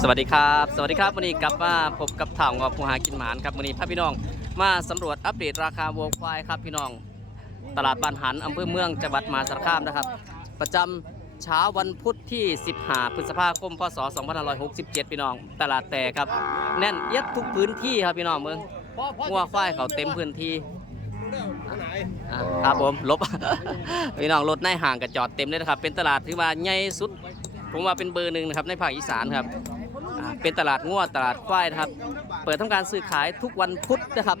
สวัสดีครับ สวัสดีครับวันนี้กลับมาพบกับถ่าวงอผู้หากินหมานครับวันนี้พาพี่น้องมาสำรวจอัปเดตราคาวัวควายครับพี่น้อง ตลาดบ้านหันอำเภอเมืองจังหวัดมหาสารคามนะครับ ประจำเช้าวันพุธที่ 15 พฤษภาคม พศ 2567 พี่น้อง ตลาดแต่ครับแน่นเอียดทุกพื้นที่ครับพี่น้องเมืองงัวควายเขาเต็มพื้นที่อ่าครับผมลบ พี่น้องรถในห่างกับจอดเต็มเลยนะครับเป็นตลาดที่ว่าใหญ่สุดผมว่าเป็นเบอร์หนึ่งนะครับในภาคอีสานครับ เป็นตลาดง่วตลาดควายนะครับ เปิดทำการซื้อขายทุกวันพุธนะครับ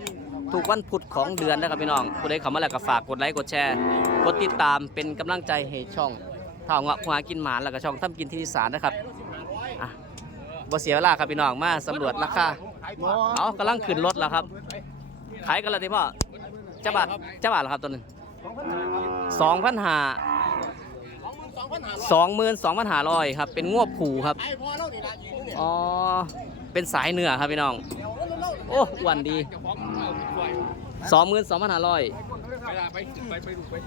ทุกวันพุธของเดือนนะครับพี่น้องผู้ใดเข้ามาแล้วก็ฝากกดไลค์กดแชร์กดติดตามเป็นกำลังใจให้ช่องท่าเงาะหัวกินหมานแล้วก็ช่องทำกินที่สานนะครับอะบ่เสียเวลาครับพี่น้องมาสำรวจราคาเอากำลังขึ้นรถแล้วครับ ขายกันแล้วที่พ่อเจ้าบาทเจ้าบาทเหรอครับตัวนึงสองพันห้าสองหมื่นสองพันห้าร้อยครับ เป็นงวบผูครับ อ๋อ เป็นสายเหนือครับพี่น้อง โอ้อ้วันดีสองหมื่นสองพันห้าร้อย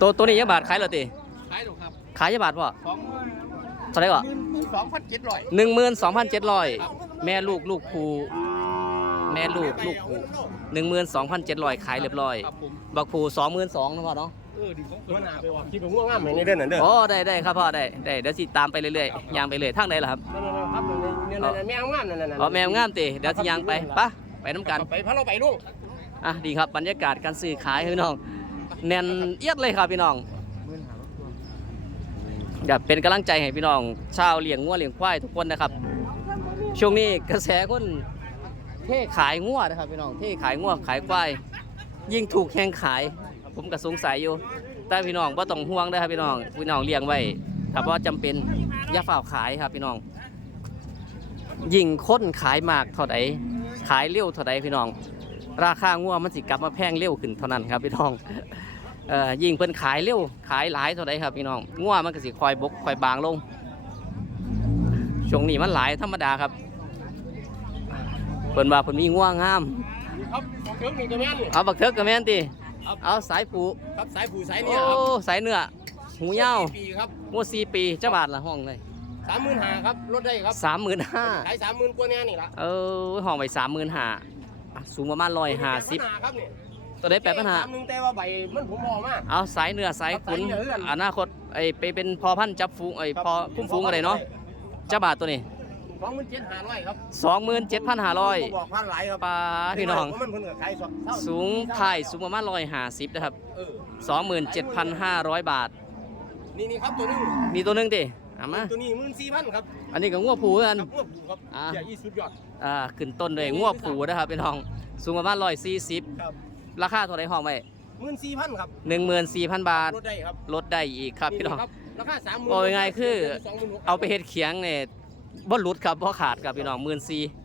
ตัวตัวนี้ยะบาทขายเหรอติขายหรอครับ ขายยะบาทป่ะสองเท่าไหร่ป่ะสองพันเจ็ดร้อยหนึ่งหมื่นสองพันเจ็ดร้อยแม่ลูกลูกผูแม่ลูกลูกผูหนึ่งหมื่นสองพันเจ็ดร้อยขายเรียบร้อยครับผมบักผูสองหมื่นสองนะพ่อเนาะเออดีของคนหนาไปว่าคิดเป็นง่วงง่ามอย่างนี้เด้อนั่นเด้อโอ้ได้ได้ครับพ่อได้ได้เดี๋ยวสิตามไปเรื่อยๆยางไปเลยทางไหนล่ะครับ นั่นๆๆครับนั่นๆๆแมวงามนั่นๆๆอ๋อแมวงามติเดี๋ยวสิยางไปปะไปน้ำกันไปพาเราไปลุงอะดีครับบรรยากาศการซื้อขายพี่น้องแน่นเอียดเลยครับพี่น้องอยากเป็นกำลังใจให้พี่น้องชาวเลี้ยงงัวเลี้ยงควายทุกคนนะครับ ช่วงนี้กระแสคนเท่ขายงัวนะครับพี่น้องเท่ขายงัวขายควายยิ่งถูกแข่งขาย ผมก็สงสัยอยู่ แต่พี่น้องว่าต้องห่วงนะครับพี่น้องพี่น้องเลี้ยงไว้ถ้าว่าจำเป็นอย่าฝ่าวขายครับพี่น้อง ยิ่งค้นขายมากเท่าใดขายเร็วเท่าใดพี่น้อง ราคางัวมันสิกลับมาแพงเร็วขึ้นเท่านั้นครับพี่น้องเอ่อยิ่งเพิ่นขายเร็วขายหลายเท่าใดครับพี่น้องงัวมันก็สิคอยบกคอยบางลงช่วงนี้มันหลายธรรมดาครับเพิ่นว่าเพิ่นมีงัวงามครับเครื่องนี่จะแม่นนี่เอาบักเถิกกับแม่นติครับเอาสายผูครับสายผูสายโอ้เนี่ยครับสายเนื้อหูยาวปีครับงัวสี่ปีเจ้าบาทละห้องเลย สามหมื่นห้าครับลดได้ครับสามหมื่นห้าขายสามหมื่นกว่าเนี่ยนี่ละเออห้องไปสามหมื่นห้าสูงประมาณร้อยห้าสิบครับนี่ตัวได้แปดพันห้าสามหนึ่งแต่ว่าใบมันผมออกมาเอาสายเนื้อสายขุนครับสายเนื้ออนาคตไอไปเป็นพอพันธุ์จับฟูงไอครับพอคุ้มฟูงอะไรเนาะเจ้าบาทตัวนี้สองหมื่นเจ็ดห้าร้อยครับสองหมื่นเจ็ดพันห้าร้อยผมบอกพันหลายครับปลาพี่น้องเพราะมันเพิ่งขายสองเท่าสูงถ่ายสูงประมาณร้อยห้าสิบนะครับเออสองหมื่นเจ็ดพันห้าร้อยบาท นี่นี่ครับตัวนึงมีตัวหนึงดิ เอามา ตัวนี้หมื่นสี่พันครับอันนี้ก็งัวผูกัน ครับงวดผูครับอ่าใหญ่ยี่สุดยอด อ่าขึ้นต้นด้วยงัวผูนะครับพี่น้องสูงประมาณร้อยสี่สิบครับราคาเท่าไหรห้องไว้หมื่นสี่พันครับหนึ่งหมื่นสี่พันบาทลดได้ครับลดได้อีกครับพี่น้อง ราคาสามหมื่นโอ้ยง่ายคือสองหมื่นหกเอาไปเฮ็ดเขียงเนี่ยบ่หลุดครับบ่ขาดครับพี่น้องหมื่นสี่ครับ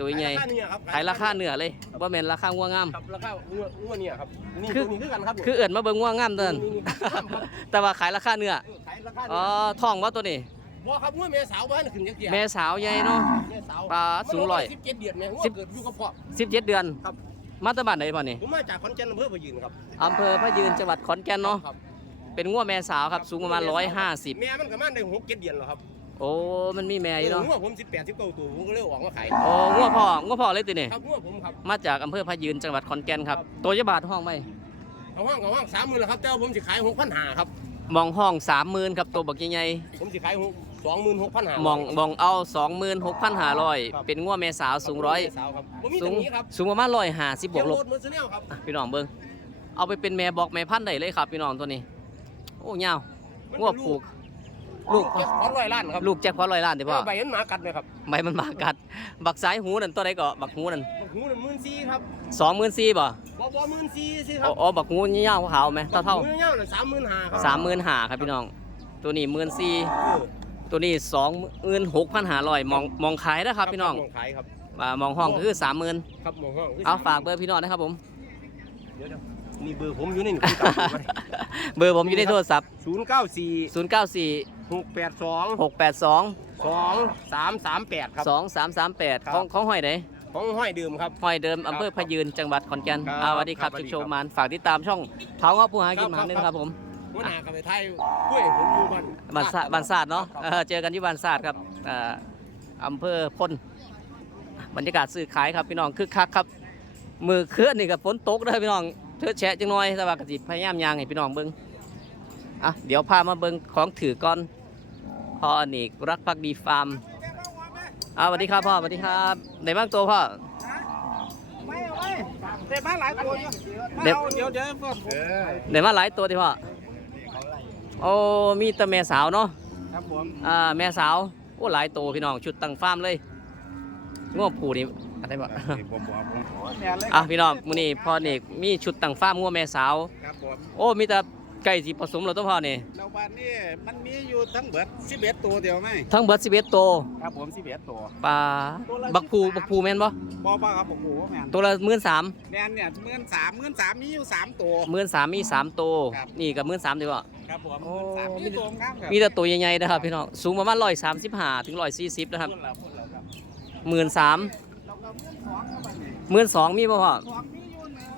ตัวใหญ่ขายราคาเนี่ยครับขายราคาเนื้อเลยบ่แม่นราคางัวงาม ครับราคางัวงัวเนี่ยครับนี่คือ ตัวนี้คือกันครับคือเอิ้นมาเบิ่งงัวงามเท่านั้นนี่ๆครับครับ แต่ว่าขายราคาเนื้อเออขายราคาอ๋อเนี่ยท้องว่าตัวนี้ บ่ครับงัวแม่สาวบ้านขึ้นจักเดียวแม่สาวใหญ่เนาะ แม่สาวปลาสูงร้อย สิบเจ็ดเดือนแม่งัวสิบเกิดอยู่กับพ่อ 17 เดือน ครับ มาแตะบ้านไหนพ่อนี่ผมมาจากขอนแก่นอำเภอพะยืนครับอำเภอพะยืนจังหวัดขอนแก่นเนาะ ครับเป็นงัวแม่สาวครับ สูงประมาณแม่มันก็มาได้หกเจ็ดเดือนแล้วครับ150 โอ้ มันมีแม่อยู่เนาะงัวผมสิบแปดสิบเก้าตัวผมก็เลยออกมาขายโอ้งัวพ่องัวพ่อเลยตินี่ครับงัวผมครับ มาจากอำเภอพะยืนจังหวัดขอนแก่นครับ ตัวจะบาทห้องไหมเอาห้างเอาห้างสามหมื่นแล้วครับแต่ว่าผมสิขายหกพันห้าครับมองห้อง30,000ครับตัวบักใหญ่ผมสิขายสองหมื่นหกพันห้าๆมองมองเอา26,500เป็นงัวแม่สาวสูงร้อยสาวครับผมมีสูตรงงนี้ครับสูงประมาณ150บวกลบเดี๋ยรถมือซื้อแนวครับอะพี่น้องเบิ้งเอาไปเป็นแม่บอกแม่พันธุ์ได้เลยครับพี่น้องตัวนี้ โอ้ยาวงวบปลูก ลูกเจ็ดขอร้อยล้านครับลูกแจ็คพอตร้อยล้านเดี๋ยวพ่อ ใบมันหมากัดไหมครับใบมันมากัด บักสายหูนั่นตัวใดก็บักหูนั่นหูหนึ่งหมื่นสี่ครับสองหมื่นสี่บ่บ่บ่หมื่นสี่สิคอ๋รัอบอ๋อบักหูยาวๆขาวๆไหมเท่าเท่าหูเงี้ยๆน่ะสามหมื่นห้าครับสามหมื่นห้าครับพี่น้อง ตัวนี้หมื่นสี่เออตัวนี้สองหมื่นหกพันห้าร้อยมองมองขายนะครับพี่น้องมองขายครับอ่ามองห้องก็คือสามหมื่นครับมองห้องเอาฝากเบอร์พี่น้องนะครับผม เดี๋ยวๆนี่เบอร์ผมอยู่นี่เบอร์ผมอยู่ในโทรศัพท์ ศูนย์เก้าสี่ศูนย์เก้าสี่ หกแปดสองหกแปดสองสองสามสามแปดครับ สองสามสามแปดครับ ของของห้อยไหนของห้อยดื่มครับ ห้อยเดิมอำเภอพะยืนจังหวัดขอนแก่นครับอ่าสวัสดีครับครับชุกโชสวัสดีครับมานฝากติดตามช่องเท้างอผู้หากินหครัมาบด้วยคนะรัครับบผม หัวหน้ากับไปไทยกล้วยผมอยู่บ้านบันซาบันซาดเนาะครับ เออเจอกันที่บันซาดครับอ่าอำเภอพลบรรยากาศซื้อขายครับพี่น้องคึกคักครับ มือเคลื่อนนี่กับฝนตกเด้อพี่น้องเธอแฉะจังน้อยแต่ว่ากสิพยายามยางให้พี่น้องเบิ่งอะเดี๋ยวพามาเบิ่งของถือก่อน พ่ออเนกรักพักดีฟาร์มอ่าสวัสดีครับพ่อสวัสดีครับไหนบ้างตัวพ่อไม่เอาไว้เด็มาหลายตัวอยู่เด็บเอาเดี๋ยวเดี๋ยวเพิ่มผมไหนมาหลายตัวที่พ่อโอ้มีแต่แม่สาวเนาะครับผมอ่าแม่สาวโอ้หลายตัวพี่น้องชุดตั้งฟาร์มเลยง้อผูนี่อะไรบ่ผมบอกผมโอ้ยแม่นเลยอะพี่น้องมื้อนี้พ่อเนกมีชุดตั้งฟาร์มง้อแม่สาวครับผมโอ้มีแต่ ไก่สิผสมแล้วตัวพ่อนี่เราบ้านนี้มันมีอยู่ทั้งเบิด11ตัวเดียวไหมทั้งเบิด11ตัวครับผม11ตัวปลาบักผูบักผูแม่นบ่บ่บ่ครับโอ้โหแม่นตัวละ13,000แม่นเนี่ยหมื่นสามหมื่นสามมีอยู่สามตัว13,000มีสามตัวครับนี่ก็13,000ดีกว่าครับผมโอ้หมื่นสามมีตัวงามครับมีแต่ตัวใหญ่ๆนะครับพี่น้องสูงประมาณ135ถึง140นะครับพูดแล้วพูดแล้วครับ13,000เราก็หมื่นสองครับบัดนี้12,000มีบ่พ่อสองมีอยู่หนึ่ง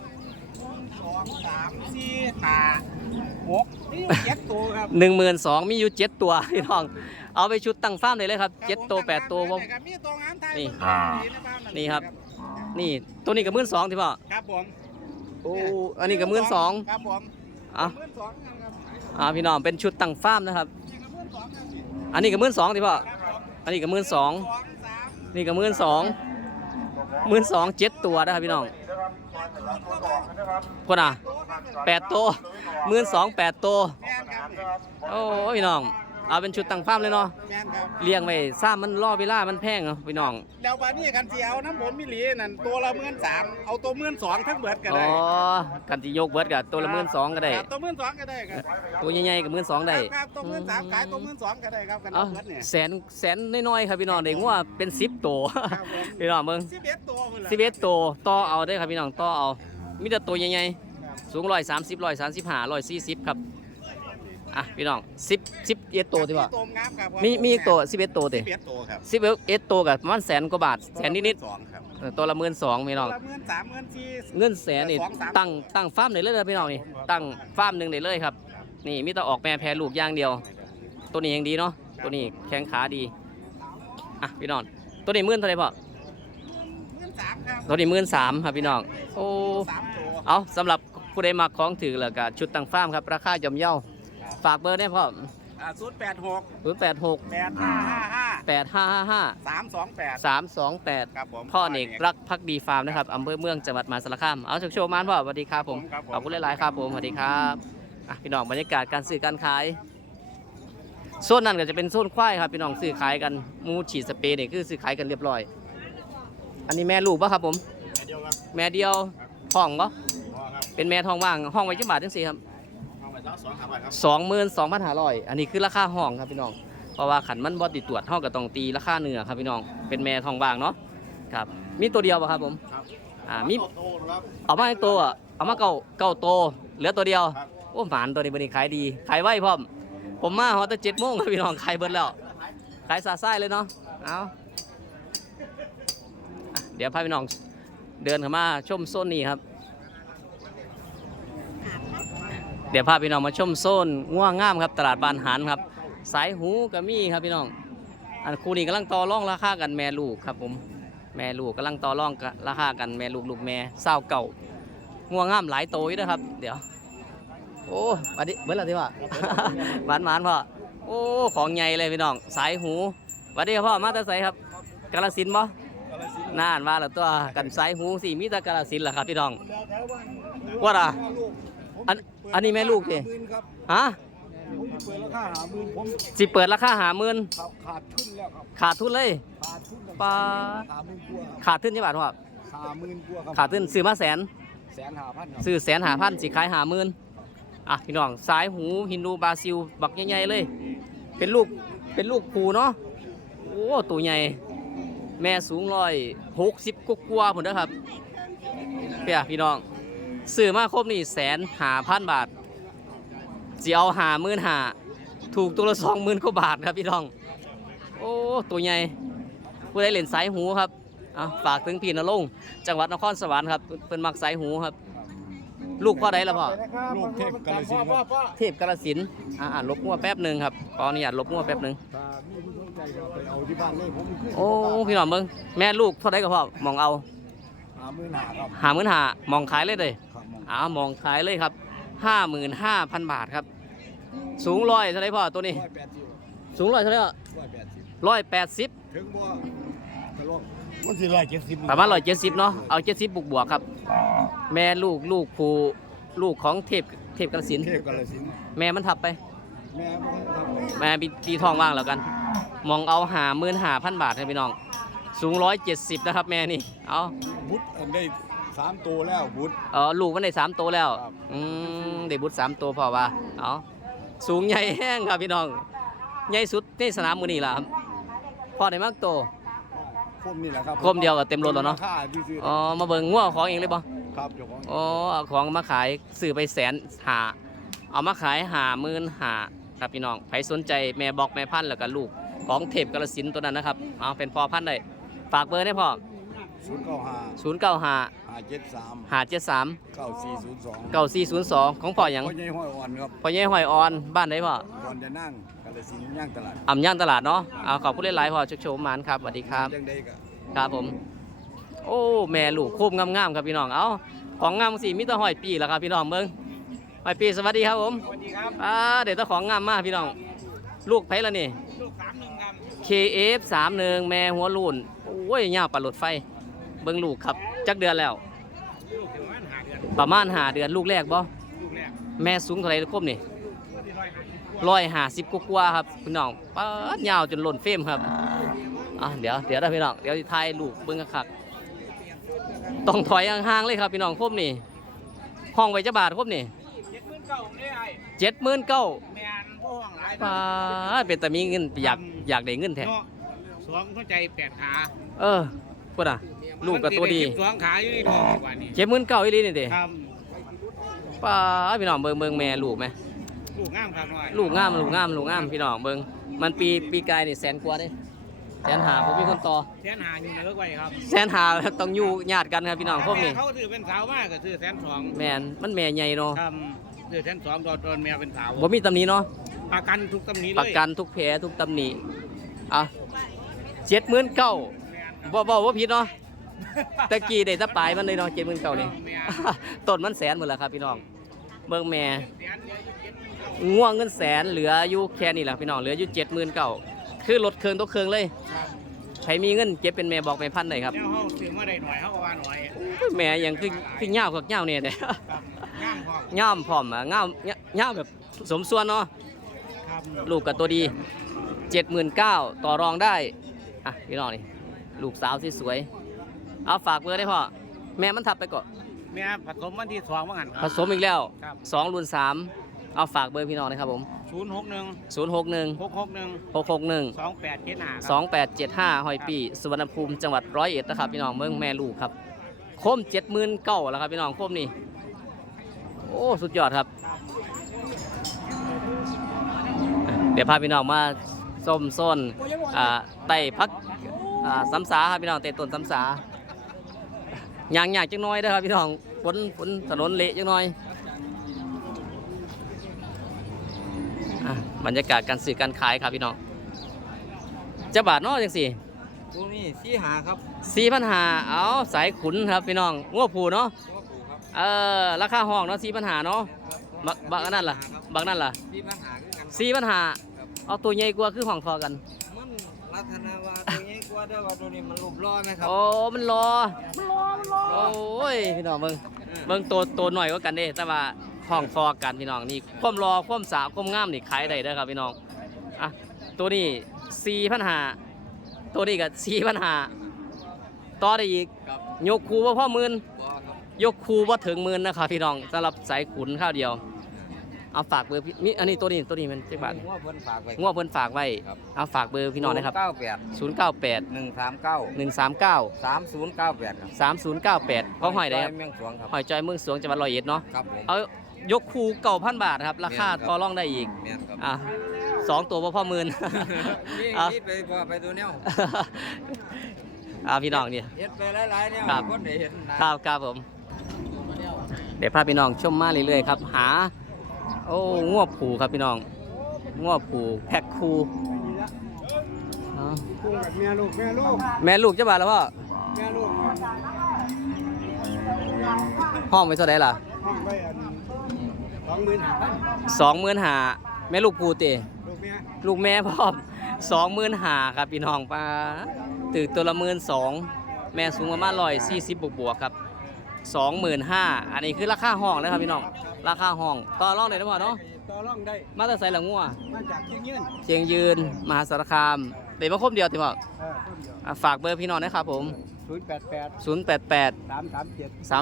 สองสามสี่ห้า หกมีอยู่เจ็ดตัวครับหนึ่งหมื่นสองมีอยู่เจ็ดตัวพี่น้อง เอาไปชุดตั้งฟาร์มเลยเลยครับเจ็ดตัวแปดตัวบ่ครับมีตัวงามไทยนี่ตัวงามใบ้านี่ครับ นี่ตัวนี้กับมื่นสองที่พ่อครับผมโอ้อันนี้กับมื่นสองครับผมอะหมื่นสองครับอ่าพี่น้องเป็นชุดตั้งฟาร์มนะครับ นี่ก็หมื่นสองครับอันนี้กับมื่นสองที่พ่อครับผมอันนี้กับมื่นสองสองสามนี่กับมื่นสองมื่นสองเจ็ดตัวนะครับพี่น้อง คนอะตัวครับแปดตัวมื่นสองแปดตัวแม่นครับโอ้พี่น้อง เอาเป็นชุดตั้งฟาร์มเลยเนาะแม่นครับ เลี้ยงไว้ซ่ามันล่อเวลามันแพงเนาะพี่น้องแล้ววันนี้กันสิเอาน้ำผมมิลีนั่นตัวละหมื่นสามเอาตัวหมื่นสองทั้งเบิดก็อ๋อได้กันที่ยกเบิดกับตัวละมื่นสองก็ได้ ครับตัวหมื่นสองก็ได้ครับตัวใหญ่ๆกับมื่นสองได้ ครับตัวหมื่นสามขายตัวหมื่นสองก็ได้ครับกันเอาเอาเบิดเนี่ย แสนแสนน้อยๆครับพี่น้องเด็กว่าเป็นสิบตัวครับผม พี่น้องเบิ่งสิบเอ็ดตัวพุ่นล่ะสิบเอ็ดตัวต่อเอาได้อครับพี่น้องต่อเอามีแต่ตัวใหญ่ๆสูงร้อยสามสิบร้อยสามสิบห้าร้อยสี่สิบครับ อะพี่น้องสิบสิบเอ็ดตัวที่ว่าตัวงามครับมีมีอีกตัวสิบเอ็ดตัวเตะสิบเอ็ดตัวครับสิบเอ็ดตัวกับประมาณแสนกว่าบาทแสนนิดสองครับๆเออตัวละหมื่นสองพี่น้องละหมื่นสามหมื่นสี่เงินแสนนี่สองสามตั้งตั้งฟาร์มไหนเลยนะพี่น้องนี่ตั้งฟาร์มหนึ่งไหนเลยครับ นี่มีแต่ออกแม่แพรลูกอย่างเดียว ตัวนี้ยังดีเนาะตัวนี้แข้งขาดีอะพี่น้องตัวนี้หมื่นเท่าไหร่พ่อหมื่นสามครับตัวนี้หมื่นสามครับพี่น้องโอ้สามตัวเอาสำหรับผู้ใดมาของถือแล้วก็ชุดตั้งฟาร์มครับ ราคาย่อมเยา ฝากเบอร์ได้พ่ออ่าศูนย์แปดหกศูนย์แปดหกแปดห้าห้าห้าแปดห้าห้าห้าสามสองแปดสามสองแปดครับผมพ่อเนกรักพักดีฟาร์มนะครับอำเภอเมืองจังหวัดมหาสารคามเอาโชคโชว์มานพ่อสวัสดีครับผมครับผมขอบคุณหลายๆครับผมสวัสดีครับอะพี่น้องบรรยากาศการซื้อการขายโซนนั้นก็จะเป็นโซนควายครับพี่น้องซื้อขายกันหมูฉีดสเปรย์เนี่ยคือซื้อขายกันเรียบร้อย อันนี้แม่ลูกปะครับผมเดียวครับแม่เดียวห้องปะพอครับเป็นแม่ทองว่างห้องไว้จังบาทจังสี่ครับเอาไปแล้ว สองสามบาทครับสองหมื่นสองพันห้าร้อยอันนี้คือราคาห้องครับพี่น้อง เพราะว่าขันมันบอติดตรวจห้องกับต้องตีราคาเนื้อครับพี่น้อง เป็นแม่ทองว่างเนาะ ครับ มีตัวเดียวปะครับผม ครับอ่า มี โตครับ เอามาให้ตัวอะเอามาเก่าเก่าโตวเหลือตัวเดียว ครับ โอ้หมานตัวนี้บันนี้ขายดีขายไวพร้อม ผมมาหอตั้งเจ็ดโมงครับพี่น้องขายเบิดแล้ว ขายซาไส้เลยเนาะ เอาอะเดี๋ยวพาพี่น้องเดินเข้ามาชมโซนนี้ครับ เดี๋ยวพาพี่น้องมาชมโซนง่วงงามครับตลาดบานหันครับ สายหูกระมี่ครับพี่น้อง อันคู่นี้กำลังต่อรองราคากันแม่ลูกครับผมแม่ลูกกำลังต่อรองกันราคากันแม่ลูกลูกแม่เศร้าเก่าง่วงงามหลายโตอยู่นะครับ เดี๋ยว โอ้บัดนี้เบิ้ลแล้วที่ว่าหวานหวานๆพ่อโอ้ของใหญ่เลยพี่น้อง สายหูหวัดดีครับพ่อมาแตาใสครับกาลสินธุ์บ่น่านมาแล้วตัวกันสายหูสิมีแต่กาลสินธุ์แหละครับพี่น้องว่าล่ะ อันอันนี้แม่ลูกดิหมื่นครับฮะผมเปิดราคาหาหมื่นผมสิเปิดราคาหาหมื่นขาดขาดทุนแล้วครับขาดทุนเลย ขาดทุนแล้วปลาหาหมื่นกว่าครับขาดทุนยี่บาทพ่อหาหมื่นกว่าครับขาดทุนซื้อมาแสน แสนหาพันครับซื้อแสนหาพันสิขายหาหมื่นอะพี่น้องสายหูฮินดูบราซิล บักใหญ่ๆเลย เป็นลูกเป็นลูกผูเนาะโอ้ตัวใหญ่ แม่สูงร้อยหกสิบกว่าๆผมนะครับเปียพี่น้อง ซื้อมาครบนี่แสนหาพันบาทสิเอาหาหมื่นหาถูกตัวละสองหมื่นกว่าบาทครับพี่น้อง โอ้ ตัวใหญ่ผู้ใดเล่นสายหูครับอะฝากถึงพี่นรงค์จังหวัดนครสวรรค์ครับเป็นมักสายหูครับโอ้ลูกพ่อใดล่ะพ่อลูกเทพกาลสินธุ์ครับเทพกาลสินธุ์อ่าอ่าลบงัวแป๊บหนึงครับขออนุญาตลบงัวแป๊บหนึงถ้ามีผู้สนใจก็ไปเอาที่บ้านเลยผมขึ้นโอ้พี่น้องเบิ่งแม่ลูกเท่าใดก็พ่อมองเอาหามื่นหาครับหามื้อหามองขายเลยเด้ครับผม อ่ามองขายเลยครับห้าหมื่นห้าพันบาทครับ สูงร้อยเท่าไรพ่อตัวนี้ ร้อยแปดสิบสูงร้อยเท่าไรร้อยแปดสิบร้อยแปดสิบถึงบ่กระโลกมันสิร้อยเจ็ดสิบประมาณร้อยเจ็ดสิบเนาะเอาเจ็ดสิบบวกบวกๆครับ แม่ลูกลูกผู้ลูกของเทพเทพกระสินธุ์เทพกาลสินธุ์แม่มันทับไป แม่บ่ได้ทำแม่ปีปีทองว่างแล้วกัน มองเอาหาหมื่นหาพันบาทให้พี่น้อง สูงร้อยเจ็ดสิบนะครับแม่นี่เอาบุตรอันได้ สามตัวแล้วบุตรเออลูกมันได้สามตัวแล้วครับ อืมได้บุตรสามตัวพอว่าเอาสูงใหญ่แห้งครับพี่น้องใหญ่สุดในสนามมือนี่ล่ะครับพ่อได้มากโตคมนี่แหละครับคมเดียวกับเต็มรถแล้วเนาะค่าซื่อๆอ๋อมาเบิ่งง่วของเองเลยบ่ครับเจ้าของอ๋อเอาของมาขายซื้อไปแสนหาเอามาขายหาหมื่นหาครับพี่น้องใครสนใจแม่บอกแม่พันธุ์แล้วก็ลูกของเทพกระสินธุ์ตัวนั้นนะครับเอาเป็นพ่อพันธุ์ได้ฝากเบอร์ได้พ่อ ศูนย์เก้าห้า0 9 5ห้าเจ็ดสาม5 7 3เก้าสี่ศูนย์สอง9 4 0 2ของพ่อหยังพ่อใหญ่ห้อยอ่อนครับพ่อใหญ่หอยออนบ้านไหนพ่อก่อนจะนั่งกาลสินธุ์ย่างตลาดอ่ำย่างตลาดเนาะเอาขอบคุณหลายๆพ่อชุกโชมมานครับสวัสดีครับจังใดก็ครับผม โอ้แม่ลูกคูบงามๆครับพี่น้องเอาของงามสิมีแต่หอยปีแล้วครับพี่น้องเบิ่งหอยปีสวัสดีครับผมสวัสดีครับอ่าเดี๋ยวเจ้าของงามมากพี่น้อง ลูกไผละนี่ลูกสามหนึ่งครับ KF 3 1แม่หัวลูนโอ้ยยาวปลาหลดไฟ เบิ่งลูกครับ จักเดือนแล้ว ลูกถึงวันหาเดือนประมาณหาเดือนลูกแรกบ่ลูกแรกแม่สูงเท่าไหร่ครบนี่ที่ร้อยห้าสิบกว่าร้อยห้าสิบกว่าๆครับพี่น้องป๊าดยาวจนหล่นเฟรมครับอะเดี๋ยวเดี๋ยวได้พี่น้องเดี๋ยวสิถ่ายลูกเบิ่งคักๆต้องถอยห่างๆเลยครับพี่น้องครบนี่ห้องไว้จะบาทครบนี่เจ็ดหมื่นเก้าเลยไอ้เจ็ดหมื่นเก้าแมนพวกหลายป้าดเป็นแต่มีเงินอยากอยากได้เงินแท้เนาะสองเข้าใจแปดขาเออ พูดอะลูกกับตัวดีมันสิไสองขาอยู่ในท้องดีกว่านี่เจ็ดหมื่นเก้าอีหลีนี่เด้ครับป้าดพี่น้องเบิ่งเบิ่งแม่ลูกไหมลูกงามครับน้อยลูกงามลูกงามลูกงามพี่น้องเบิ่งมันปีปีกายนี่แสนกว่าเด้แสนหาผมมีคนต่อแสนหาอยู่เหนือไว้ครับแสนหาต้องอยู่ญาติกันครับพี่น้องพวกนี้แม่เขาถือเป็นสาวมากก็ซื้อแสนสองแม่นมันแม่ใหญ่เนาะครับซื้อแสนสองตอนตอนแม่เป็นสาวบ่มีตำหนิเนาะประกันทุกตำหนิเลยประกันทุกแผลทุกตำหนิอะเจ็ดหมื่นเก้าแม่นครั บบ่บ่ว่าผิดเนาะตะกี้ได้แตะปลายมันเลยเนาะเจ็ดหมื่นเก้านี่แม่ต้นมันแสนหมดแล้วครับพี่น้องเบิ่งแม่แสนเดียวอยู่เจ็ดหมื่นเก้าง่วงเงินแสนเหลืออยู่แค่นี้แหละพี่น้องเหลืออยู่เจ็ดหมื่นเก้าคือลดเครื่องตัวเครื่องเลยครับใครมีเงินเก็บเป็นแม่บอกแม่พันได้ครับแล้วเขาซื้อมาได้หน่อยเขาก็ว่าหน่อยแม่ยังคือคือเงาวกับเงาวเนี่ยเด้ครับงามพร้อมเงาวพร้อมอะเงาวเงาวแบบสมส่วนเนาะครับลูกกับตัวดีเจ็ดหมื่นเก้าต่อรองได้อะพี่น้องนี่ ลูกสาวที่สวย เอาฝากเบอร์ได้พ่อ แม่มันทับไปก่อนแม่ผสมวันที่สองเมื่อหันคผรับสมอีกแล้วครับสองรุ่นสามเอาฝากเบอร์พี่น้องนะครับผมศูนย์หกหนึ่งศูนย์หกหนึ่งหกหกหนึ่งหกหกหนึ่งสองแปดเจ็ดห้าสองแปดเจ็ดห้าหอยปีสุวรรณภูมิจังหวัดร้อยเอ็ดนะครับพี่น้องเมืองแม่ลูกครับโคมเจ็ดหมื่นเก้าแล้วครับพี่น้องโคมนี่โอ้สุดยอดครับ เดี๋ยวพาพี่น้องมาส้มส้นอ่าไต่พัก อ่าสำสาครับพี่น้องเตะต้นสำสายางยากจังน้อยเด้อครับพี่น้องฝนฝนถนนเละจังน้อยอะบรรยากาศการสื่อการขายครับพี่น้องจะบาทเนาะจังสี่ตรงนี้สี่หาครับสี่พันหาเอาสายขุนครับพี่น้องง้วผูเนาะตัวผูครับเออราคาห้องเนาะสี่พันหาเนาะบักบักอันนั่นล่ะบักนั่นล่ะสี่ปัญหาคือกันสี่พันหาเอาตัวใหญ่กว่าคือห้องทอกันมันลักษณะว่าตัวนี้ก ว่าเด้อว่าตัวนี้มันรูปร่อไหมครับโอ้มันรอ มันรอมันรอโอ้ยพี่น้องเบิ่งเบิ่งตัวตัวหน่อยก็กันเด้แต่ว่าห้องฟอกันพี่น้องนี่ความรอความสาวความงามนี่ขายได้เด้อครับพี่น้องอะตัวนี้สี่พันหาตัวนี้ก็สี่พันหาต่อได้อีกครับยกคูว่าพ่อหมื่นบ่ครับยกคูว่าถึงหมื่นนะครับพี่น้องสำหรับสายขุนข้าวเดียว เอาฝากเบอร์พี่มีอันนี้ตัวนี้ตัวนี้มันเจ็ดบาทว่าเพิ่นฝากไว้งวเพิ่นฝากไว้ ครับ เอาฝากเบอร์พี่น้องนะครับ เก้าแปด098 หนึ่งสามเก้า139 สามศูนย์เก้าแปดครับ3098เขาหอยได้ครับ เมืองสวงครับหอยจอยเมืองสวงจังหวัดร้อยเอ็ดเนาะ ครับผมเอายกคูเก่าพันบาทครับ ราคาแม่นครับต่อรองได้อีก แม่นครับอะสองตัวบ่พ่อหมื่น นี่เอานี่ไปพอไปตัวเนี้ยอ่าพี่น้องเนี่ย เฮ็ดไปหลายๆเนี่ยครับ คนได้เห็นนะครับครับผม เดี๋ยวพาพี่น้องชมมาเรื่อยๆครับ หา โอ้งวบผูครับพี่น้องงวบผูแพ็คคูเอากุ้งกับเมียลูกเมียลูกแม่ลูกจะบาทแล้วพ่อเมียลูกห้องไม่เท่าไดล่ะห้องไว้อันสองหมื่นห้าพันสองหมื่นหาแม่ลูกผูเตลูกเมียลูกแม่พร้อมสองหมื่นหาครับพี่น้องป้าตื่นตัวละหมื่นสองแม่สูงประมาณร้อยสี่สิบบวกบวกๆครับสองหมื่นห้าอันนี้คือราคาห้องนะครับพี่น้อง ราคาห้อง ต่อรองได้หรือเปล่าเนาะ ต่อรองได้ มาแต่ใส่หลังงัวมาจากเชียงยืนเชียงยืน มหาสารคามเดี๋ยวมาครบเดียวติบอกเออต้นเดียวอะฝากเบอร์พี่น้องนะครับผม ศูนย์แปดแปด088 สา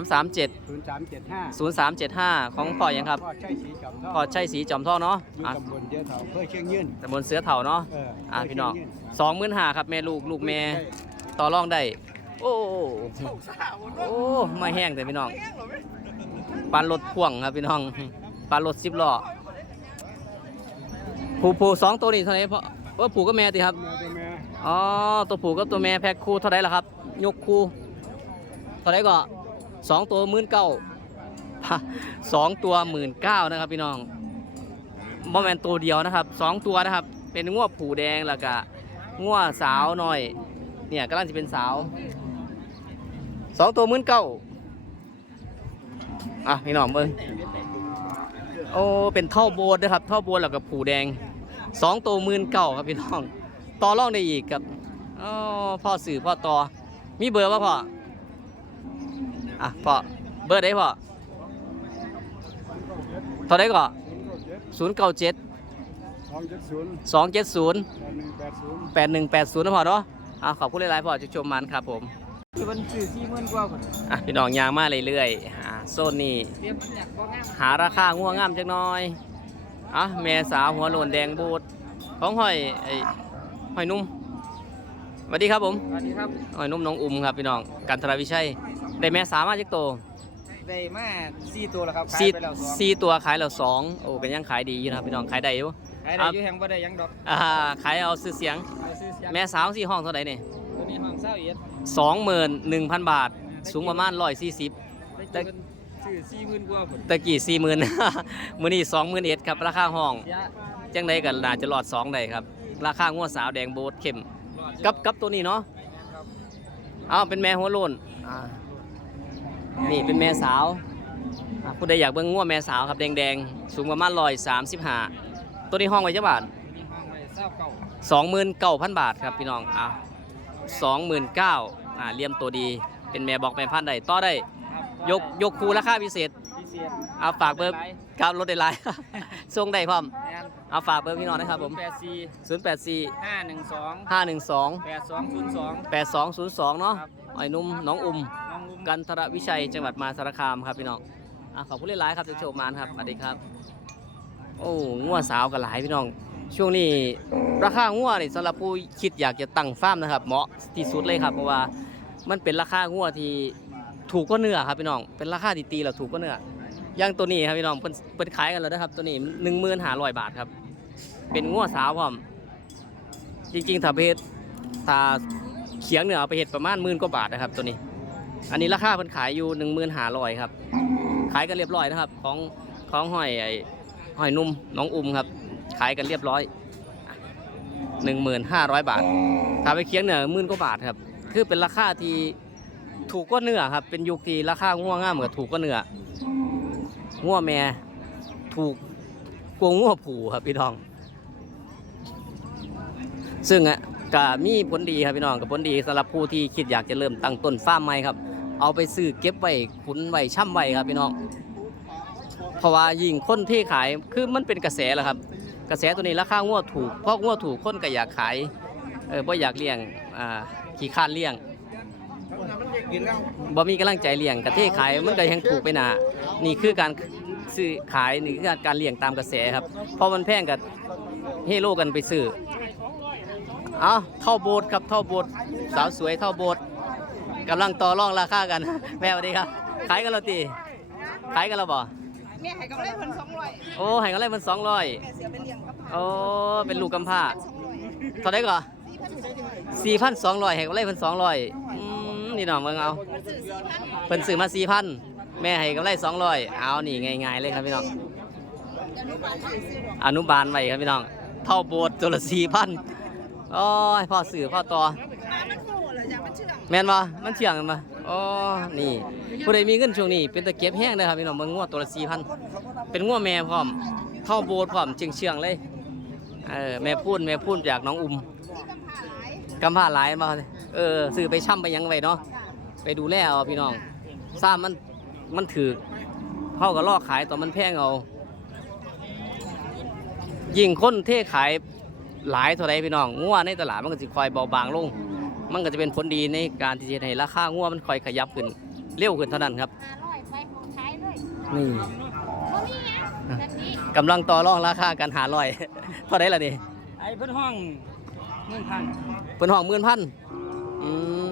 มสามเจ็ด337 ศูนย์สามเจ็ดห้า0375 ของพ่อยังครับ พ่อใช่สีจอมทองพ่อใช่สีจอมท่อเนาะอยู่อะตำบลเดียวเถาเพื่อเชียงยืนตำบลเสือเถาเนาะ เอออะเพื่พี่น้องเชียยืสองหมื่นห้าครับแม่ลูกลูกแม่ต่อรองได้ โอ้โอ้ไม่แห้งแต่พี่น้อง ปานรถพ่วงครับพี่น้องปานรถสิบล้อผูผูสองตัวนี้เท่าไหร่พ่อเออผูก็แม่ติครับอ๋อตัวผูกับตัวแม่แพ็คคู่เท่าไหร่ล่ะครับ ยกคู่เท่าไหร่ก็สองตัวหมื่นเก้าสองตัวหมื่นเก้านะครับพี่น้องบ่แมนตัวเดียวนะครับสองตัวนะครับ เป็นง้วผูแดงแล้วก็ง้วสาวหน่อย เนี่ยกำลังจะเป็นสาวสองตัวหมื่นเก้า อะพี่น้องเบิ้งโอ้เป็นท่อโบสนะครับท่อโบสแล้วก็ผูแดงสองตัวมื่นเก้าครับพี่น้องต่อรองได้อีกครับอ๋อพ่อสื่อพ่อต่อมีเบอร์ป่ะพ่ออะพ่อเบอร์ได้พ่อเท่าไดก็ศูนย์เก้าเจ็ดสองเจ็ดศูนย์แปดหนึ่งแปดศูนย์แปดหนึ่งแปดศูนย์นะพ่อเนาะอะขอบคุณหลายๆพ่อจะชมมันครับผม คือมันสื่อที่มื่นกว่าคนอะพี่น้องยางมาเรื่อยๆอ่าโซนนี้เตรียมอยากบ่งามหาราคาง่วงงามจักหน่อยอะแม่สาวหัวโลนแดงบูดของห้อยไอ้ห้อยนุ่มสวัสดีครับผมสวัสดีครับหอยนุ่มน้องอุ้มครับพี่น้องกันทรวิชัยได้แม่สามารถจักโตได้มาสี่ตัวแล้วครับขายสี่ไปแล้วสองสี่ตัวขายแล้วสองโอ้เป็นยังขายดีอยู่นะครับพี่น้องขายได้อยู่ขายได้อยู่แห่งบ่ได้หยังดอกอ่าขายเอาซื้อเสียงเอาซื้อเสียงแม่สาวสี่ห้องเท่าไหร่เนี่ยตัว นี้ห้องเศร้าเอ็ดสองหมื่นหนึ่งพันบาท สูงประมาณร้อยสี่สิบได้กินซื้อสี่หมื่นกว่าคนตะกี้สี่หมื่นมื้อนี้สองหมื่นเอ็ดครับ ราคาห้อง เสียจังไดกันน่าจะหลอดสองได้ครับ ราคางวดสาวแดงโบดเข้มกับกับตัวนี้เนาะอ้าวเป็นแม่หัวโลนอ่านี่เป็นแม่สาวอ่าผู้ใดอยากเบิ่งงวดแม่สาวครับแดงๆ สูงประมาณร้อยสามสิบห้าตัวนี้ห้องไว้จักบาท มีห้องไว้เศร้าเก่าสองหมื่นเก้าพันบาทครับพี่น้องอะ สองหมื่นเก้าอ่าเลี่ยมตัวดีเป็นแม่บอกแม่พันธุ์ได้ต่อได้ครับยกยกคูราคาพิเศษพิเศษเอาฝากเบอร์กับรถได้หลายส่งได้พร้อมแอนเอาฝากเบอร์พี่น้องนะครับผมแปดสี่0 8 4ห้าหนึ่งสอง5 1 2แปดสองศูนย์สอง8 2 0 2 เนาะครับอ้อยนุ่มน้องอุ้มน้องอุ้มกันทรวิชัยจังหวัดมหาสารคามครับพี่น้องอะขอบคุณหลายๆครับจะโชว์มานครับสวัสดีครับ โอ้งัวสาวกันหลายพี่น้อง ช่วงนี้ราคางัวนี่สำหรับผู้คิดอยากจะตั้งฟาร์มนะครับ เหมาะที่สุดเลยครับเพราะว่ามันเป็นราคางัวที่ถูกกว่าเนื้อครับพี่น้องเป็นราคาที่ตีแล้วถูกกว่าเนื้ออย่างตัวนี้ครับพี่น้องเพิ่นเพิ่นขายกันแล้วนะครับตัวนี้หนึ่งหมื่นห้าร้อยบาทครับ เป็นงัวสาวพร้อมจริงๆถ้าไปเฮ็ดถ้าเขียงเนื้อเอาไปเฮ็ดประมาณหมื่นกว่าบาทนะครับตัวนี้ อันนี้ราคาเพิ่นขายอยู่หนึ่งหมื่นห้าร้อยครับขายกันเรียบร้อยนะครับ ของของหอยไอหอยนุ่มน้องอุ้มครับ ขายกันเรียบร้อยหนึ่งหมื่นห้าร้อยบาทถ้าไปเคียงเนื้อหมื่นกว่าบาทครับ คือเป็นราคาที่ถูกกว่าเนื้อครับ เป็นยุคที่ราคาง่วงง่ามกับถูกกว่าเนื้อง่วแม่ถูกกว่าง่วผูครับพี่น้อง ซึ่งอะก็มีผลดีครับพี่น้องกับผลดีสำหรับผู้ที่คิดอยากจะเริ่มตั้งต้นฟาร์มใหม่ครับ เอาไปซื้อเก็บไว้ขุนไว้ช่ำไว้ครับพี่น้อง เพราะว่ายิ่งคนที่ขายคือมันเป็นกระแสแหละครับ กระแสตัวนี้ราคางัวถูกเพราะงัวถูกคนก็อยากขายเออบ่อยากเลี้ยงอ่าขี้ข้านเลี้ยงมันอยากกินแล้วบ่มีกำลังใจเลี้ยงกระเทขายมันก็ยังถูกไปหนานี่คือการซื้อขายนี่คือการเลี้ยงตามกระแสครับเพราะมันแพงกับเฮโลกันไปซื้อเอาเท่าโบสถ์ครับเท่าโบสถ์สาวสวยเท่าโบสถ์กำลังต่อรองราคากันแม่สวัสดีครับขายกันแล้วตีขายกันแล้วบ่แม่ให้กำไรเพิ่นสองร้อยโอ้ให้กันเลยมันสองร้อยแม่เสียเป็นเลี้ยงกับ โอ้เป็นลูกกำพร้าสองร้อยเท่าไดก่อสี่พันสองร้อยสี่พันสองร้อยให้กันเลยมันสองร้อยอืมนี่น้องเบิ่งเอามันซื้อสี่พันเพิ่นซื้อมาสี่พันแม่ให้กำไรสองร้อยเอานี่ง่ายๆเลยครับพี่น้องเดี๋ยวหนูบานให้ซื้อดอกอนุบาลไว้ครับพี่น้องเท่าโบสถ์ตัวละสี่พันโอ้ยพ่อสื่อพ่อต่อมามันโง่เหรอจ้ะมันเชื่องแม่นบ่มันเที่ยงกันบ่อ๋อนี่ผู้ใดมีเงินช่วงนี้เป็นตะเก็บแห้งเลยครับพี่น้องมันงวดตัวละสี่พันเป็นงวดแม่พร้อมเท่าโบสถ์พร้อมเชียงเชียงๆเลย เออแม่พูดแม่พูดจากน้องอุ้มที่กำผ่าหลายกำพร้าหลายมาเออซื้อไปช่ำไปหยังไว้เนาะไปดูแลเอาพี่น้องซ้ามันมันถือเท่ากับลอกขายตอนมันแพงเอายิ่งคนเทขายหลายเท่าไรพี่น้องงัวในตลาดมันก็จะคอยเบาบางลง มันก็จะเป็นผลดีในการที่จะให้ราคางัวมันคอยขยับขึ้นเร็วขึ้นเท่านั้นครับห้าร้อยไปของใช้เลยนี่ บ่มีหยังแบบนี้กำลังต่อรองราคากันหาร้อยเท่าไรล่ะนี่ไอ้เพิ่นห้องหมื่นพันเพิ่นห้องหมื่นพันอืม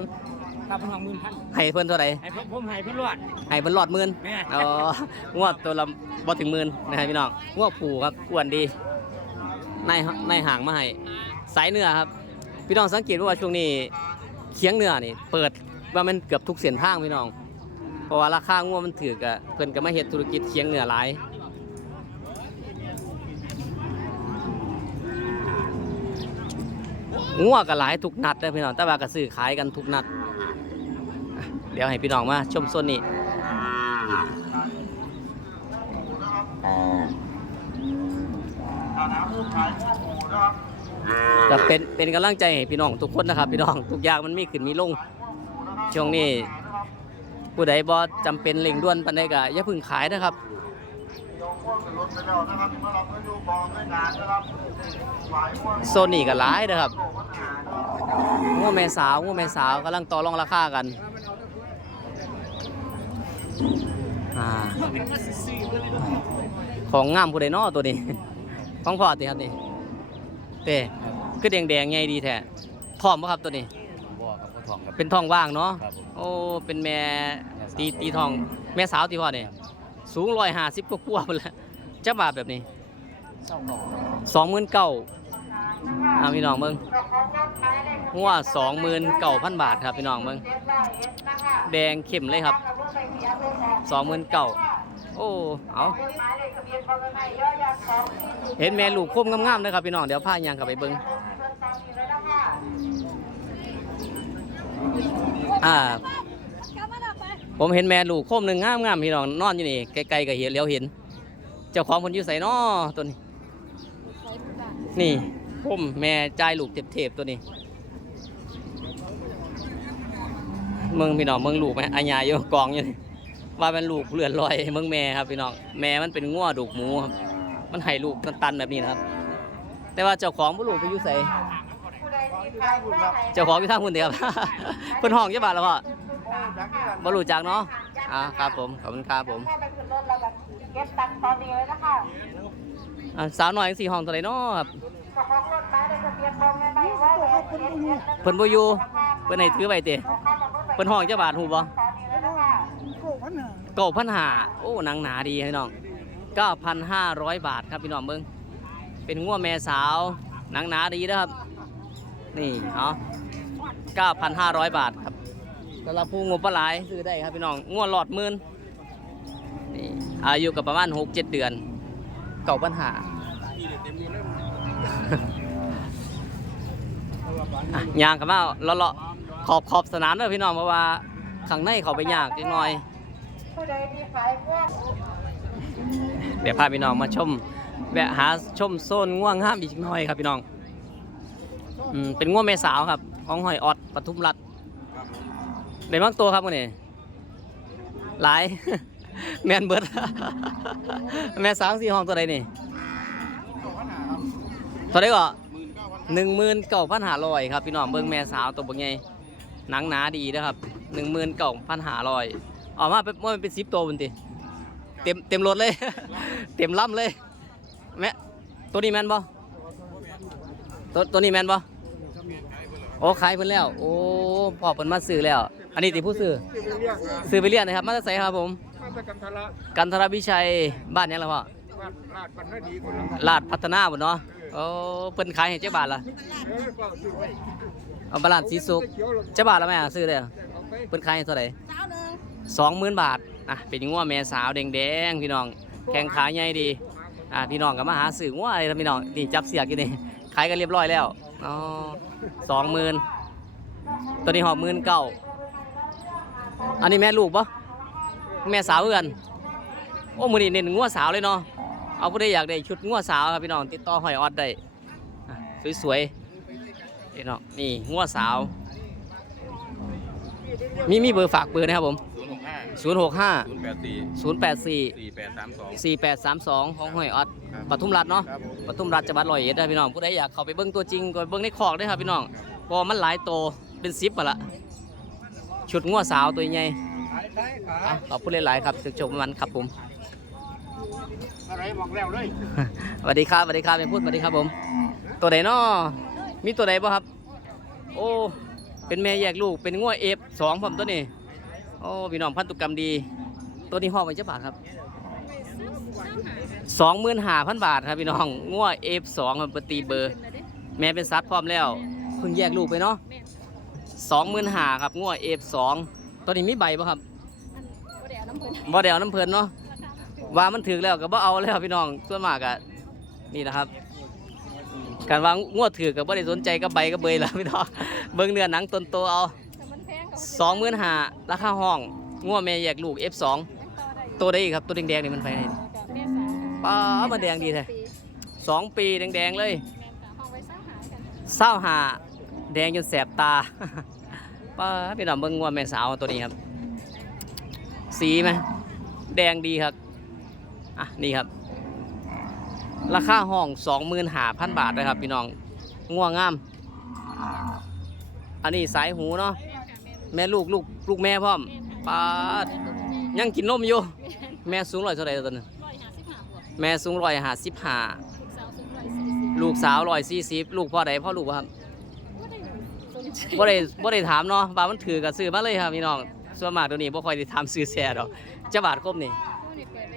ครับเพิ่นห้องหมื่นพันให้เพิ่นเท่าไรไอ้ผมผมให้เพิ่นรวดให้เพิ่นหลอดหมื่นแม่ อ๋องวดตัวละบ่ถึงหมื่นนะครับพี่น้องงวดผูครับอ้วนดีในในห่างมาให้สายเนื้อครับ พี่น้องสังเกตว่าช่วงนี้เคียงเนื้อนี่ เปิดว่ามันเกือบทุกเส้นทางพี่น้อง เพราะว่าราคางวดมันถือกะเพิ่นก็มาเฮ็ดธุรกิจเคียงเนื้อหลาย งัวก็หลายทุกนัดเลยพี่น้องแต่ว่าก็ซื้อขายกันทุกนัด เดี๋ยวให้พี่น้องมาชมโซนนี้ก็เป็นเป็นกำลังใจให้พี่น้องทุกคนนะครับ พี่น้องทุกอย่างมันมีขึ้นมีลงช่วงนี้ผู้ใดบ่จำเป็นเร่งด่วนปานใดก็อย่าพึ่งขายนะครับ โซนนี้ก็หลายนะครับงัวแม่สาวงัวแม่สาวกำลังต่อรองราคากันอ่าของงามผู้ใดน้อตัวนี้ของพ่อติครับนี่เต้คือแดงแดงๆไงดีแท้ทองปะครับตัวนี้บ่ครับพ่อทองครับเป็นทองว่างเนาะครับผมโอ้เป็นแม่ตีตีทอง แม่สาวตีพ่อเนี่ย สูงร้อยห้าสิบกว่าๆไปแล้วจะบาทแบบนี้เศร้าหนอสองหมื่นเก้าอ่าพี่น้องเบิ้งหัวสองหมื่นเก้าพันบาทครับพี่น้องเบิ้งแดงเข้มเลยครับสองหมื่นเก้าโอ้เอาเห็นแม่ลูกคมงามๆเลยครับพี่น้องเดี๋ยวพายางกลับไปเบิ้งอ่า ผมเห็นแม่ลูกโคมหนึ่งงามงามๆพี่น้องนอนอยู่นี่ไกลๆกับเหียเลี้ยวเห็น เจ้าของคนอยู่ใส่นอตัวนี้ นี่ผมแม่จ่ายลูกเทปๆตัวนี้ เมืองพี่น้องเมืองลูกไหมอาญาอยู่กองอยู่นี่ว่าเป็นลูกเลือนลอยเมืองแม่ครับพี่น้องแม่มันเป็นง้อดูกหมูครับมันให้ลูกตันๆแบบนี้นะครับ แต่ว่าเจ้าของบ่ลูกไปอยู่ใส่เจ้าของอยู่ท่าคุณเดียวเพิ่นห้องยี่บาทแล้วพ่อ บ่รู้จักเนาะอ่าครับผมขอบคุณครับผมอ่าสาวหน่อยจังสี่ห้องตัวไหนเนาะครับเพิ่นบ่อยู่เพิ่นให้ถือไว้ติเพิ่นห้องจักบาทฮู้บ่เก้าพันห้าโอ้หนังหนาดีพี่น้อง9,500บาทครับพี่น้องเบิ่งเป็นงัวแม่สาวหนังหนาดีนะครับ นี่เอา9,500 บาทครับ สำหรับผู้งบปลายซื้อได้ครับพี่น้องงวดหลอดมื่นนี่อายุกับประมาณหกเจ็ดเดือน เก่าปัญหาอะยางกับมาเลาะเลาะขอบขอบสนามด้วยพี่น้องเพราะว่าข้างในเขาไปยากนิดหน่อย เดี๋ยวพาพี่น้องมาชมแวะหาชมโซนง่วงห้ามอีกหน่อยครับพี่น้องอืมเป็นง่วงเมสาวครับ ของหอยออดปทุมรัฐ ได้มากตัวครับมื้อนี้หลาย แมนเบิด แม่สามสี่ห้องตัวใดนี่ตัวใดก็หนึ่งหมื่นเก้าพันหาร้อยครับพี่น้องเบิ้งแม่สาวตัวบ่ใหญ่หนังหนาดีนะครับหนึ่งหมื่นเก้าพันหาร้อยออกมาเป็นว่ามันเป็นสิบตัวบุนติเต็มเต็มรถเลย เต็มลำเลยแม่ตัวนี้แมนบ่ตัวตัวนี้แมนบ่โอ้ขายเพิ่นแล้ว โอ้พ่อเพิ่นมาซื้อแล้ว อันนี้ติผู้ซื้อซื้อไปเรียนนะครับ มาจากไสครับผม มาตะกันทะละกันทรวิชัยบ้านหยังล่ะพ่อลาดลาดปันนาดีคนละลาดพัฒนาบ่เนาะโอ้เพิ่นขายให้เจ้าบาทละเออก็ซื้อไว้เอาบาลานสีสุกเขียวลงเจ้าบาทละแม่ซื้อเด้อเอาไปเพิ่นขายให้เท่าไหร่เจ้าหนึ่งสองหมื่นบาทอะเป็นงัวแม่สาวแดงๆพี่น้องแข้งขาใหญ่ดีอะพี่น้องก็มาหาสื่องัวอะไรล่ะพี่น้องนี่จับเสียกอยู่นี่ขายกันเรียบร้อยแล้วอ๋อสองหมื่นตัวนี้หอบหมื่นเก้า อันนี้แม่ลูกปะแม่สาวเอือนโอ้มือนี่เน้นงัวสาวเลยเนาะเอาผู้ใดอยากได้ชุดงัวสาวครับพี่น้องติดต่อหอยออดได้สวยๆพี่น้องนี่งัวสาว มีมีเบอร์ฝากเบอร์นะครับผมศูนย์หกห้า065ศูนย์แปดสี่084สี่แปดสามสอง4832ของหอยออดครับปทุมรัฐเนาะครับผมปทุมรัฐจังหวัดร้อยเอ็ดนะพี่น้องผู้ใดอยากเข้าไปเบิ่งตัวจริงก็เบิ่งในคอกได้ครับพี่น้องเพราะมันหลายโตเป็นซิปมาละ ชุดงัวสาวตัวใหญ่ขายขายขาอะขอบคุณหลาย ๆ ครับถึกชมมันครับผมอะไรบอกแล้วเลยสวัสดีครับสวัสดีครับเป็นพูดสวัสดีครับผม ตัวไหนน้อมีตัวไหนบ่ครับ โอ้เป็นแม่แยกลูกเป็นงัวเอฟสองผมตัวนี้โอ้พี่น้องพันธุกรรมดี ตัวนี้ห้องไว้เจ้าบาทครับสองหมื่นห้าพันบาทครับพี่น้องงัวเอฟสองมันปตีเบอร์ แม่เป็นซัดพร้อมแล้วเพิ่งแยกลูกไปเนาะ สองหมื่นห้าครับงัวเอฟสองตัวนี้มีใบป่ะครับเดี๋ยวน้ำผึ้งบ่เดี๋ยวน้ำเพลินเนาะว่ามันถึกแล้วก็บ่เอาแล้วพี่น้องส่วนมากอะนี่นะครับ การวางงวดถือกับบ่ได้สนใจกับใบกับเบยแล้วพี่น้องเบิ่งเนื้อหนังตนโตเอาแต่มันแพงกับสองหมื่นห้าราคาห้องงัวแม่แยกลูก F2 ต่อได้อยู่ตัวได้อีกครับตัวแดงๆนี่มันไปไหนกับแม่สาวป้ามันแดงดีแท้สองปีแดงๆเลยแม่สาวห้องไว้สร้างหากันเศร้าหา แดงจนแสบตาป้าพี่น้องเบิ่งงัวแม่สาวตัวนี้ครับ สีไหมแดงดีครับ อะ นี่ครับ ราคาห้องสองหมื่นหาพันบาทนะครับ พี่น้องง่วงงาม อันนี้สายหูเนาะแม่ลูกลูกลูกแม่พร้อมปาดยังกินนมอยู่ แม่สูงร้อยเท่าไหร่ตอนนี้ร้อยห้าสิบห้าบวกแม่สูงร้อยห้าสิบห้าลูกสาวสูงร้อยสี่สิบลูกสาวร้อยสี่สิบลูกพ่อใดพ่อลูกบ่ครับ บ่ได้บ่ได้ถามเนาะว่ามันถือกับซื้อมาเลยครับพี่น้องส่วนมากตัวนี้บ่ค่อยได้ถามซื้อแซ่ดอกจะบาทครบนี่ผู้นี่เปิดไป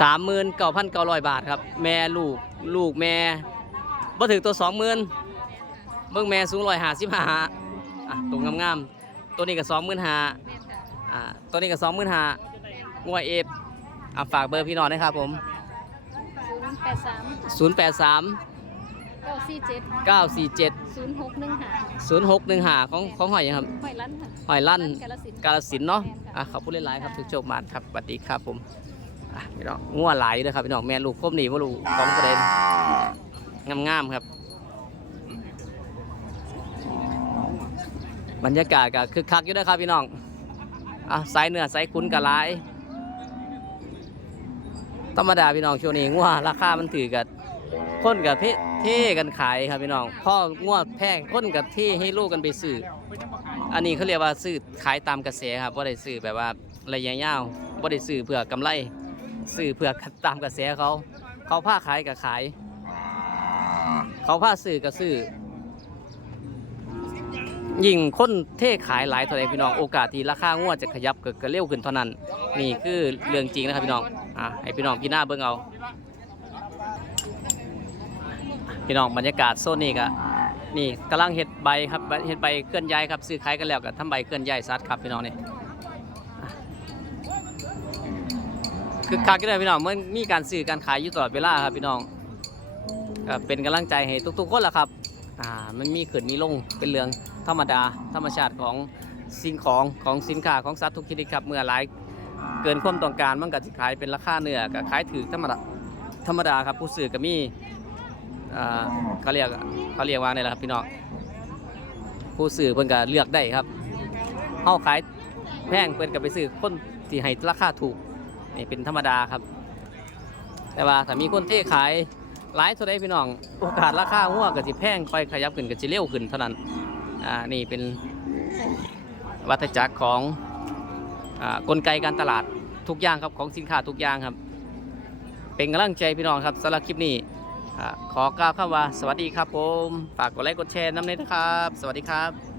สามหมื่นเก้าพันเก้าร้อยบาทครับ แม่ลูกลูกแม่บ่ถึงตัวสองหมื่นเบิ่งแม่สูงร้อยห้าสิบห้าอะตัวงามๆตัวนี้ก็สองหมื่นห้าอ่าตัวนี้ก็สองหมื่นห้างวยเอฟอะฝากเบอร์พี่น้องนะครับผมศูนย์แปดสาม083 เก้าสี่เจ็ด947 ศูนย์หกหนึ่งห้า0615ของของหอยหยังครับ หอยลั่นค่ะหอยลั่นกาลสินธุ์กาลสินธุ์เนาะแม่นค่ะอะขอบคุณหลายๆครับทุกโชคมานครับสวัสดีครับผม อะพี่น้องงัวหลายเด้อครับพี่น้องแม่ลูกครบหนีว่าลูกของประเด็นงามๆครับ บรรยากาศก็คึกคักอยู่เด้อครับพี่น้อง อะสายเนื้อสายขุนกะหลาย ธรรมดาพี่น้องช่วงนี้งัวราคามันถือกับคนกับเพ เท่กันขายครับพี่น้องพ่องัวแพงคนกับเท่ให้ลูกกันไปซื้ออันนี้เขาเรียกว่าซื้อขายตามกระแสครับว่าได้ซื้อแบบว่าระยะยาวว่าได้ซื้อเพื่อกำไรซื้อเพื่อตามกระแสเขา เขาผ้าขายกับขาย เขาผ้าซื้อกับซื้อยิ่งคนเท่ขายหลายเท่าไรพี่น้องโอกาสที่ราคางวดจะขยับเกิดก็เร็วขึ้นเท่านั้น นี่คือเรื่องจริงนะครับพี่น้องอะให้พี่น้องพี่หน้าเบิ่งเอา พี่น้องบรรยากาศโซนนี้ก็นี่กำลังเฮ็ดใบครับเฮ็ดใบเคลื่อนย้ายครับซื้อขายกันแล้วก็ทำใบเคลื่อนย้ายสัตว์ครับพี่น้องนี่คือคักกันเลยพี่น้องมันมีการซื้อการขายอยู่ตลอดเวลาครับพี่น้องก็เป็นกำลังใจให้ทุกๆคนแหละครับอ่ามันมีขึ้นมีลงเป็นเรื่องธรรมดาธรรมชาติของสิ่งของของสินค้าของสัตว์ทุกชนิดครับเมื่อหลายเกินความต้องการมันก็สิขายเป็นราคาเนื้อก็ขายถือธรรมดาธรรมดาครับผู้ซื้อก็มี เขาเรียกเขาเรียกว่าไงล่ยแหละครับพี่น้องผู้ซื้อเพิ่นก็เลือกได้ครับเฮาขายแพงเพิ่นก็ไปซื้อคนที่ให้ราคาถูกนี่เป็นธรรมดาครับ แต่ว่าถ้ามีคนเทขายหลายเท่าใดพี่น้องโอกาสราคาหัวก็สิแพงไปขยับขึ้นก็สิเร็วขึ้นเท่านั้นอ่านี่เป็นวัฏจักรของอ่ากลไกการตลาดทุกอย่างครับของสินค้าทุกอย่างครับ เป็นกำลังใจพี่น้องครับสำหรับคลิปนี้ ขอกล่าวคำว่า สวัสดีครับผม ฝากกดไลค์กดแชร์น้ำเน็ตนะครับ สวัสดีครับ